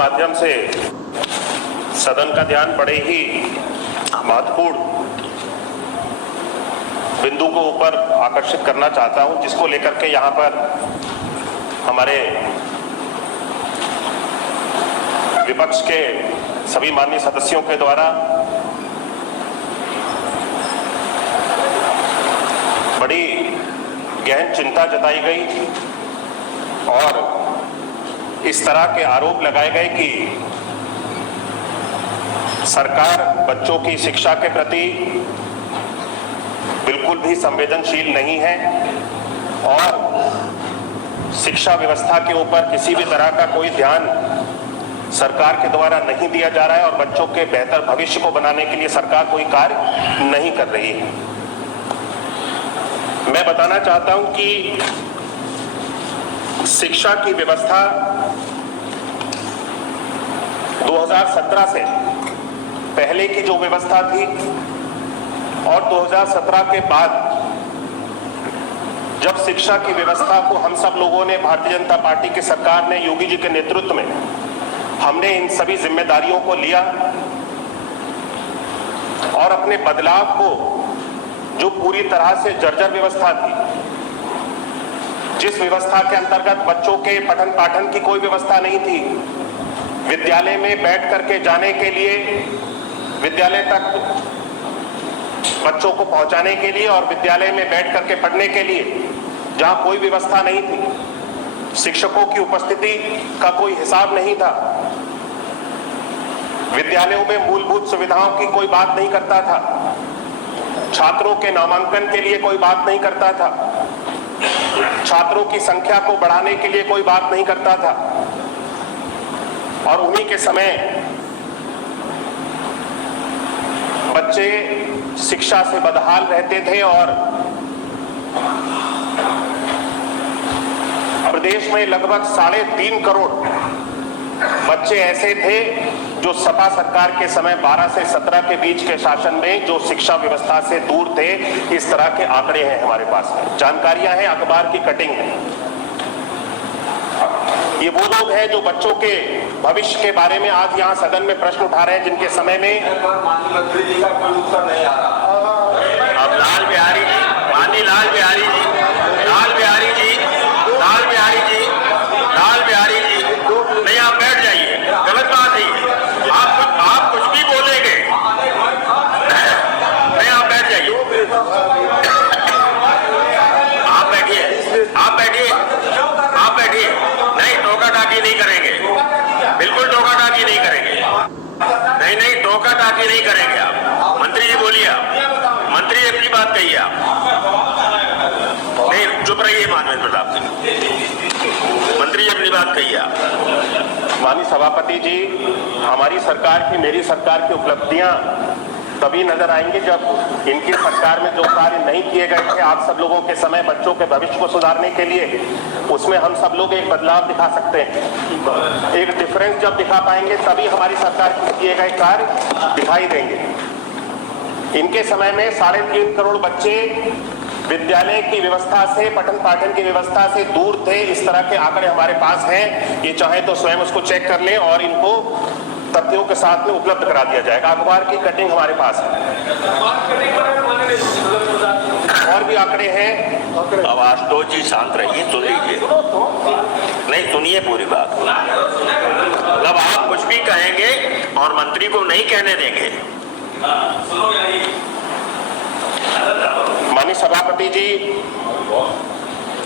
माध्यम से सदन का ध्यान बड़े ही महत्वपूर्ण बिंदु को ऊपर आकर्षित करना चाहता हूं, जिसको लेकर के यहां पर हमारे विपक्ष के सभी माननीय सदस्यों के द्वारा बड़ी गहन चिंता जताई गई और इस तरह के आरोप लगाए गए कि सरकार बच्चों की शिक्षा के प्रति बिल्कुल भी संवेदनशील नहीं है और शिक्षा व्यवस्था के ऊपर किसी भी तरह का कोई ध्यान सरकार के द्वारा नहीं दिया जा रहा है और बच्चों के बेहतर भविष्य को बनाने के लिए सरकार कोई कार्य नहीं कर रही है। मैं बताना चाहता हूं कि शिक्षा की व्यवस्था 2017 से पहले की जो व्यवस्था थी और 2017 के बाद जब शिक्षा की व्यवस्था को हम सब लोगों ने, भारतीय जनता पार्टी की सरकार ने, योगी जी के नेतृत्व में हमने इन सभी जिम्मेदारियों को लिया और अपने बदलाव को, जो पूरी तरह से जर्जर व्यवस्था थी, जिस व्यवस्था के अंतर्गत बच्चों के पठन पाठन की कोई व्यवस्था नहीं थी, विद्यालय में बैठ करके जाने के लिए, विद्यालय तक बच्चों को पहुंचाने के लिए और विद्यालय में बैठ करके पढ़ने के लिए जहां कोई व्यवस्था नहीं थी, शिक्षकों की उपस्थिति का कोई हिसाब नहीं था, विद्यालयों में मूलभूत सुविधाओं की कोई बात नहीं करता था, छात्रों के नामांकन के लिए कोई बात नहीं करता था, छात्रों की संख्या को बढ़ाने के लिए कोई बात नहीं करता था और उन्हीं के समय बच्चे शिक्षा से बदहाल रहते थे और प्रदेश में लगभग 3.5 करोड़ बच्चे ऐसे थे जो सपा सरकार के समय 12 से 17 के बीच के शासन में जो शिक्षा व्यवस्था से दूर थे। इस तरह के आंकड़े हैं हमारे पास, जानकारियां हैं, अखबार की कटिंग है। ये वो लोग हैं जो बच्चों के भविष्य के बारे में आज यहाँ सदन में प्रश्न उठा रहे हैं, जिनके समय में मंत्री जी का कोई उत्तर नहीं आ रहा। अब लाल बिहारी जी, माननीय लाल बिहारी जी, लाल बिहारी जी, लाल बिहारी जी, लाल बिहारी जी, नहीं आप बैठ जाइए, गलत बात है। आप कुछ भी बोलेंगे, नहीं आप बैठ जाइए, आप बैठिए, आप बैठिए, आप बैठिए, नहीं टोका टाकी नहीं करेंगे, बिल्कुल टोका टाकी नहीं करेंगे, नहीं नहीं टोका टाकी नहीं करेंगे आप। मंत्री जी बोलिए, आप मंत्री अपनी बात कहिए, आप नहीं चुप रहिए। मानवेंद्र प्रताप सिंह मंत्री जी अपनी बात कहिए आप। माननीय सभापति जी, हमारी सरकार की, मेरी सरकार की उपलब्धियां तभी नजर आएंगे जब इनकी सरकार में जो कार्य नहीं किए गए थे आप सब लोगों के समय बच्चों के भविष्य को सुधारने के लिए, उसमें हम सब लोग एक बदलाव दिखा सकते हैं। एक डिफरेंस जब दिखा पाएंगे तभी हमारी सरकार के किए गए कार्य दिखाई देंगे। इनके समय में 3.5 करोड़ बच्चे विद्यालय की व्यवस्था से, पठन पाठन की व्यवस्था से दूर थे। इस तरह के आंकड़े हमारे पास हैं, ये चाहे तो स्वयं उसको चेक कर लें और इनको तथ्यों के साथ में उपलब्ध करा दिया जाएगा। अखबार की कटिंग हमारे पास है, और भी आंकड़े हैं। अब आशुतोष जी शांत रहिए, सुन लीजिए, नहीं सुनिए पूरी बात। मतलब आप कुछ भी कहेंगे और मंत्री को नहीं कहने देंगे। माननीय सभापति जी,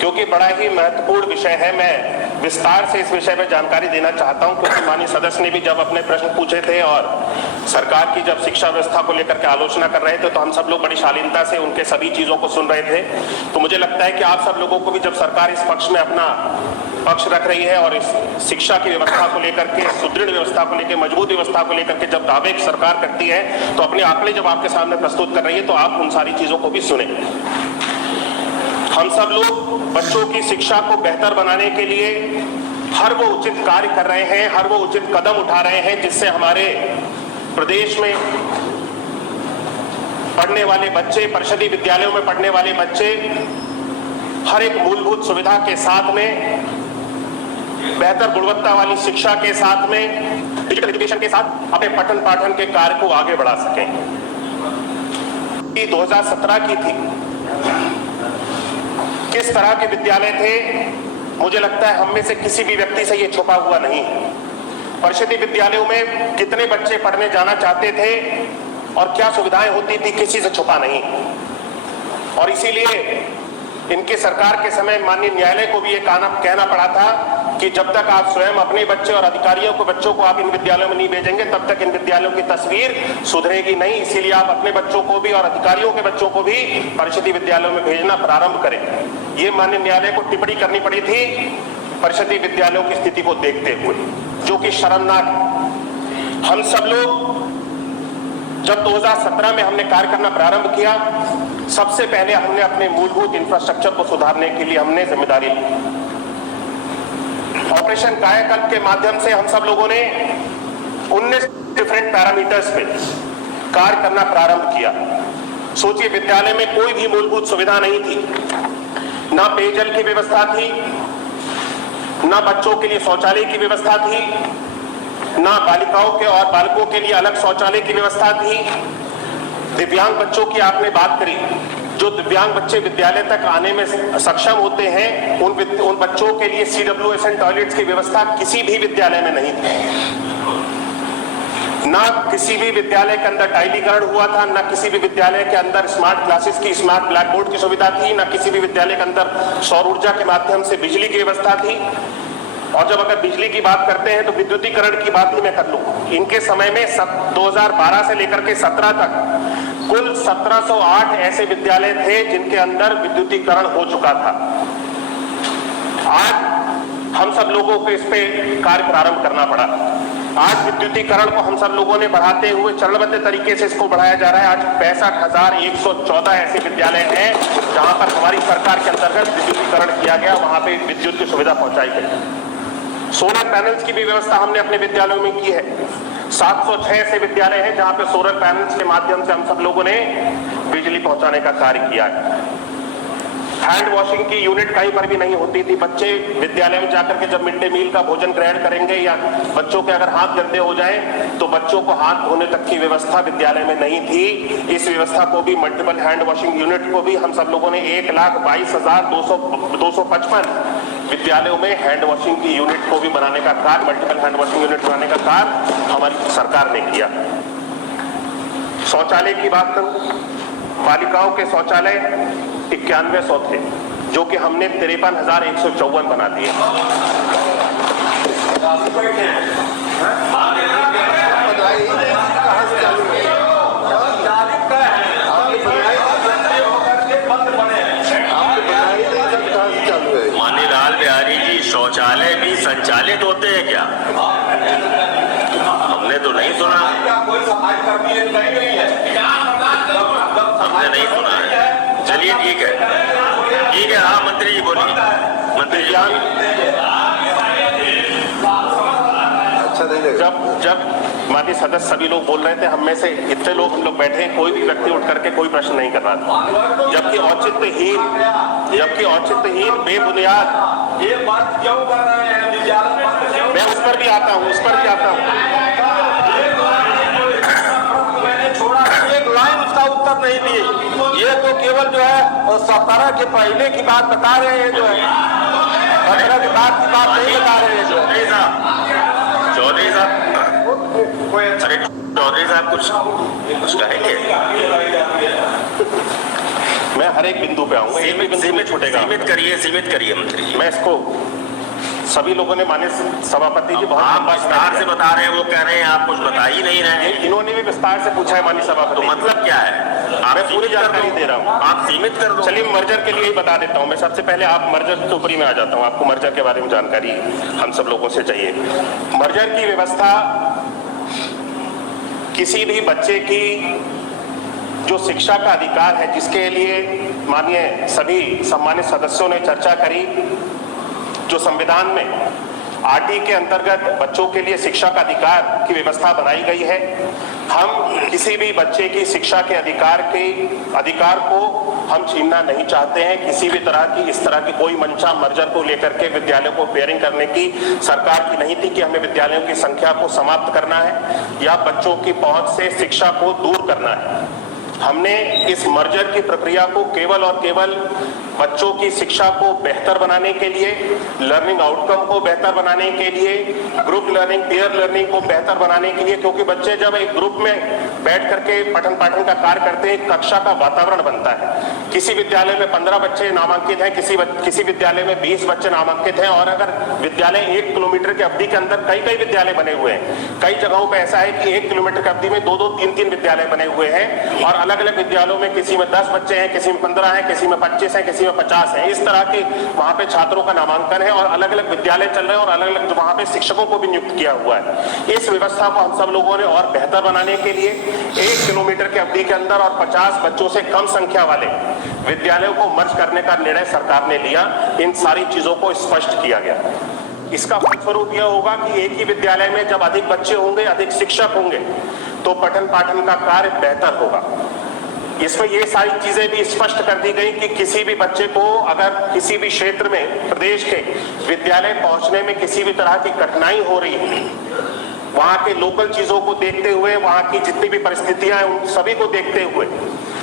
क्योंकि बड़ा ही महत्वपूर्ण विषय है, मैं विस्तार से इस विषय में जानकारी देना चाहता हूं, क्योंकि माननीय सदस्य ने भी जब अपने प्रश्न पूछे थे और सरकार की जब शिक्षा व्यवस्था को लेकर के आलोचना कर रहे थे तो हम सब लोग बड़ी शालीनता से उनके सभी चीजों को सुन रहे थे। तो मुझे लगता है कि आप सब लोगों को भी, जब सरकार इस पक्ष में अपना पक्ष रख रही है और इस शिक्षा की व्यवस्था को लेकर के, सुदृढ़ व्यवस्था को लेकर, मजबूत व्यवस्था को लेकर के जब दावे सरकार करती है तो अपने आंकड़े जब आपके सामने प्रस्तुत कर रही है तो आप उन सारी चीजों को भी सुने। हम सब लोग बच्चों की शिक्षा को बेहतर बनाने के लिए हर वो उचित कार्य कर रहे हैं, हर वो उचित कदम उठा रहे हैं जिससे हमारे प्रदेश में पढ़ने वाले बच्चे, परिषदीय विद्यालयों में पढ़ने वाले बच्चे हर एक मूलभूत सुविधा के साथ में बेहतर गुणवत्ता वाली शिक्षा के साथ में डिजिटल एजुकेशन के साथ अपने पठन पाठन के कार्य को आगे बढ़ा सकें। 2017 की थी, किस तरह के विद्यालय थे, मुझे लगता है हम में से किसी भी व्यक्ति से ये छुपा हुआ नहीं है। परिषदीय विद्यालयों में कितने बच्चे पढ़ने जाना चाहते थे और क्या सुविधाएं होती थी, किसी से छुपा नहीं। और इसीलिए इनके सरकार के समय माननीय न्यायालय को भी ये कहना पड़ा था कि जब तक आप स्वयं अपने बच्चे और अधिकारियों को बच्चों को आप इन विद्यालयों में नहीं भेजेंगे तब तक इन विद्यालयों की तस्वीर सुधरेगी नहीं। इसीलिए आप अपने बच्चों को भी और अधिकारियों के बच्चों को भी परिषदीय विद्यालयों में भेजना प्रारंभ करें। ये माननीय न्यायालय को टिप्पणी करनी पड़ी थी परिषदीय विद्यालयों की स्थिति को देखते हुए, जो कि शर्मनाक है। हम सब लोग जब 2017 में हमने कार्य करना प्रारंभ किया, सबसे पहले हमने अपने मूलभूत इंफ्रास्ट्रक्चर को सुधारने के लिए हमने जिम्मेदारी ली। ऑपरेशन कायाकल्प के माध्यम से हम सब लोगों ने 19 डिफरेंट पैरामीटर्स पे कार्य करना प्रारंभ किया। सोचिए, विद्यालय में कोई भी मूलभूत सुविधा नहीं थी, ना पेयजल की व्यवस्था थी, ना बच्चों के लिए शौचालय की व्यवस्था थी, ना बालिकाओं के और बालकों के लिए अलग शौचालय की व्यवस्था थी। दिव्यांग बच्चों की आपने बात करी, जो दिव्यांग बच्चे विद्यालय तक आने में सक्षम होते हैं, उन बच्चों के लिए CWSN टॉयलेट्स की व्यवस्था किसी भी विद्यालय में नहीं थी। ना किसी भी विद्यालय के अंदर टाइलीकरण हुआ था, ना किसी भी विद्यालय के अंदर स्मार्ट क्लासेस की, स्मार्ट ब्लैक बोर्ड की सुविधा थी, ना किसी भी विद्यालय के अंदर सौर ऊर्जा के माध्यम से बिजली की व्यवस्था थी। और जब अगर बिजली की बात करते हैं तो विद्युतीकरण की बात ही मैं कर लूं। इनके समय में 2012 से लेकर के 17 तक कुल 1708 ऐसे विद्यालय थे जिनके अंदर विद्युतीकरण हो चुका था। आज हम सब लोगों को इस पे कार्य प्रारंभ करना पड़ा। आज विद्युतीकरण को हम सब लोगों ने बढ़ाते हुए चरणबद्ध तरीके से इसको बढ़ाया जा रहा है। आज 65,114 ऐसे विद्यालय हैं जहां पर हमारी सरकार के अंतर्गत विद्युतीकरण किया गया, वहां पे विद्युत की सुविधा पहुंचाई गई। सोलर पैनल्स की भी व्यवस्था हमने अपने विद्यालयों में की है। 706 ऐसे विद्यालय हैं जहां पे सोलर पैनल्स के माध्यम से हम सब लोगों ने बिजली पहुंचाने का कार्य किया है। हैंड वॉशिंग की यूनिट कहीं पर भी नहीं होती थी। बच्चे विद्यालय में जाकर के जब मिड डे मील का भोजन ग्रहण करेंगे या बच्चों के अगर हाथ गंदे हो जाए तो बच्चों को हाथ धोने तक की व्यवस्था विद्यालय में नहीं थी। इस व्यवस्था को भी, मल्टीपल हैंड वॉशिंग यूनिट को भी हम सब लोगों ने 1,22,255 विद्यालयों में हैंड वॉशिंग की यूनिट को भी बनाने का कार्य, मल्टीपल हैंड वॉशिंग यूनिट बनाने का कार्य हमारी सरकार ने किया। शौचालय की बात करूं, बालिकाओं के शौचालय 9100 थे, जो कि हमने 53,154 बना दिए। माननीय लाल बिहारी जी, शौचालय भी संचालित होते हैं क्या? हमने तो नहीं सुना, हमने नहीं सुना है। चलिए ठीक है, ठीक है। हाँ मंत्री जी बोलिए। मंत्री जी, जब माननीय सदस्य सभी लोग बोल रहे थे, हम में से इतने लोग हम लोग बैठे, कोई भी व्यक्ति उठ करके कोई प्रश्न नहीं कर रहा था, जबकि औचित्यहीन बेबुनियाद ये बात क्यों कर रहे हैं? मैं उस पर भी आता हूँ। मैंने छोड़ा, एक लाइन उसका उत्तर नहीं दिए। ये तो केवल जो है 17 के पहले की बात बता रहे हैं, जो है 17 के बाद की बात नहीं बता रहे हैं। चौधरी साहब कुछ कहेंगे? मैं हर एक बिंदु पे आऊंगा, एक भी बिंदु में छूटेगा। सीमित करिए मंत्री जी। मैं इसको, सभी लोगों ने, माननीय सभापति जी बहुत आप विस्तार से बता रहे हैं, वो कह रहे हैं आप कुछ बता ही नहीं रहे हैं। इन्होंने भी विस्तार से पूछा है माननीय सभापति। तो मतलब क्या है? मैं पूरी जानकारी दे रहा हूँ। आप सीमित कर दो। चलिए मर्जर के लिए ही बता देता हूँ। मैं सबसे पहले, आप मर्जर के ऊपर ही मैं आ जाता हूँ। आपको मर्जर के बारे में जानकारी हम सब लोगों से चाहिए। मर्जर की व्यवस्था किसी भी बच्चे की जो शिक्षा का अधिकार है, जिसके लिए माननीय सभी सम्मानित सदस्यों ने चर्चा करी, जो संविधान में आरटी के अंतर्गत बच्चों के लिए शिक्षा का अधिकार की व्यवस्था बनाई गई है। हम किसी भी बच्चे की शिक्षा के अधिकार को हम छीनना नहीं चाहते हैं। किसी भी तरह की इस तरह की कोई मंशा मर्जर को लेकर के विद्यालयों को पेयरिंग करने की सरकार की नहीं थी कि हमें विद्यालयों की संख्या को समाप्त करना है या बच्चों की पहुंच से शिक्षा को दूर करना है। हमने इस मर्जर की प्रक्रिया को केवल और केवल बच्चों की शिक्षा को बेहतर बनाने के लिए, लर्निंग आउटकम को बेहतर बनाने के लिए, ग्रुप लर्निंग, पीयर लर्निंग को बेहतर बनाने के लिए, क्योंकि बच्चे जब एक ग्रुप में बैठ करके पठन पाठन का कार्य करते हैं, कक्षा का वातावरण बनता है। किसी विद्यालय में 15 बच्चे नामांकित हैं, किसी विद्यालय में 20 बच्चे नामांकित हैं, और अगर विद्यालय 1 किलोमीटर की अवधि के अंदर कई विद्यालय बने हुए हैं। कई जगहों पर ऐसा है कि 1 किलोमीटर की अवधि में 2-2, 3-3 विद्यालय बने हुए हैं, और अलग अलग विद्यालयों में किसी में 10 बच्चे हैं, किसी में 15 हैं, किसी में 25 हैं, किसी में 50 हैं। इस तरह के वहां पे छात्रों का नामांकन है और अलग अलग विद्यालय चल रहे हैं और अलग अलग वहां पे शिक्षकों को भी नियुक्त किया हुआ है। इस व्यवस्था को हम सब लोगों ने और बेहतर बनाने के लिए 1 किलोमीटर की अवधि के अंदर और 50 बच्चों से कम संख्या वाले विद्यालयों को मर्ज करने का निर्णय सरकार ने लिया। इन सारी चीजों को स्पष्ट किया गया। इसका फलस्वरूप यह होगा कि एक ही विद्यालय में जब अधिक बच्चे होंगे, अधिक शिक्षक होंगे, तो पठन पाठन का कार्य बेहतर होगा। इसमें ये सारी चीजें भी स्पष्ट कर दी गई कि किसी भी बच्चे को अगर किसी भी क्षेत्र में प्रदेश के विद्यालय पहुंचने में किसी भी तरह की कठिनाई हो रही है, वहां के लोकल चीजों को देखते हुए, वहां की जितनी भी परिस्थितियां हैं उन सभी को देखते हुए,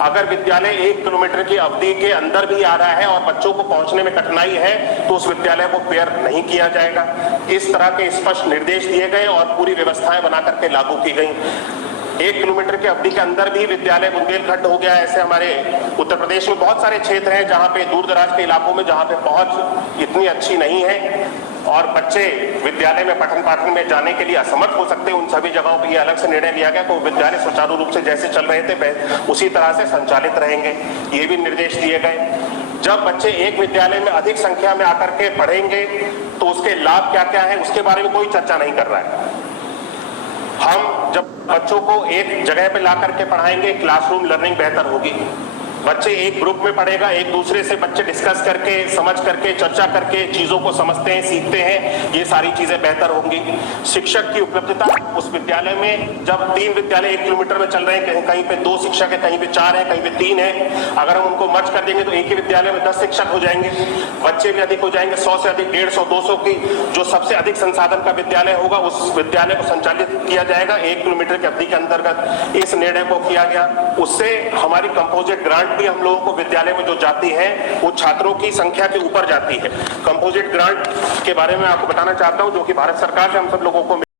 अगर विद्यालय 1 किलोमीटर की अवधि के अंदर भी आ रहा है और बच्चों को पहुंचने में कठिनाई है, तो उस विद्यालय को पेयर नहीं किया जाएगा। इस तरह के स्पष्ट निर्देश दिए गए और पूरी व्यवस्थाएं बना करके लागू की गई। 1 किलोमीटर की अवधि के अंदर भी विद्यालय बुंदेलखंड हो गया। ऐसे हमारे उत्तर प्रदेश में बहुत सारे क्षेत्र हैं जहां पे दूर दराज के इलाकों में जहां पे पहुंच इतनी अच्छी नहीं है और बच्चे विद्यालय में पठन पाठन में जाने के लिए असमर्थ हो सकते हैं। उन सभी जगहों पर यह अलग से निर्णय लिया गया, तो विद्यालय सुचारू रूप से जैसे चल रहे थे उसी तरह से संचालित रहेंगे। ये भी निर्देश दिए गए। जब बच्चे एक विद्यालय में अधिक संख्या में आकर के पढ़ेंगे तो उसके लाभ क्या क्या है, उसके बारे में कोई चर्चा नहीं कर रहा है। हम जब बच्चों को एक जगह पे ला करके पढ़ाएंगे, क्लासरूम लर्निंग बेहतर होगी। बच्चे एक ग्रुप में पढ़ेगा, एक दूसरे से बच्चे डिस्कस करके, समझ करके, चर्चा करके चीजों को समझते हैं, सीखते हैं। ये सारी चीजें बेहतर होंगी। शिक्षक की उपलब्धता उस विद्यालय में, जब 3 विद्यालय 1 किलोमीटर में चल रहे हैं, कहीं पे 2 शिक्षक है, कहीं पे 4 है, कहीं पे 3 है, अगर हम उनको मर्ज कर देंगे तो एक ही विद्यालय में 10 शिक्षक हो जाएंगे। बच्चे भी अधिक हो जाएंगे, 100 से अधिक, 150, 200 की जो सबसे अधिक संसाधन का विद्यालय होगा उस विद्यालय को संचालित किया जाएगा 1 किलोमीटर की अवधि के अंतर्गत। इस निर्णय को किया गया। उससे हमारी कंपोजिट ग्रांट भी हम लोगों को विद्यालय में जो जाती है वो छात्रों की संख्या के ऊपर जाती है। कंपोजिट ग्रांट के बारे में आपको बताना चाहता हूं, जो कि भारत सरकार से हम सब लोगों को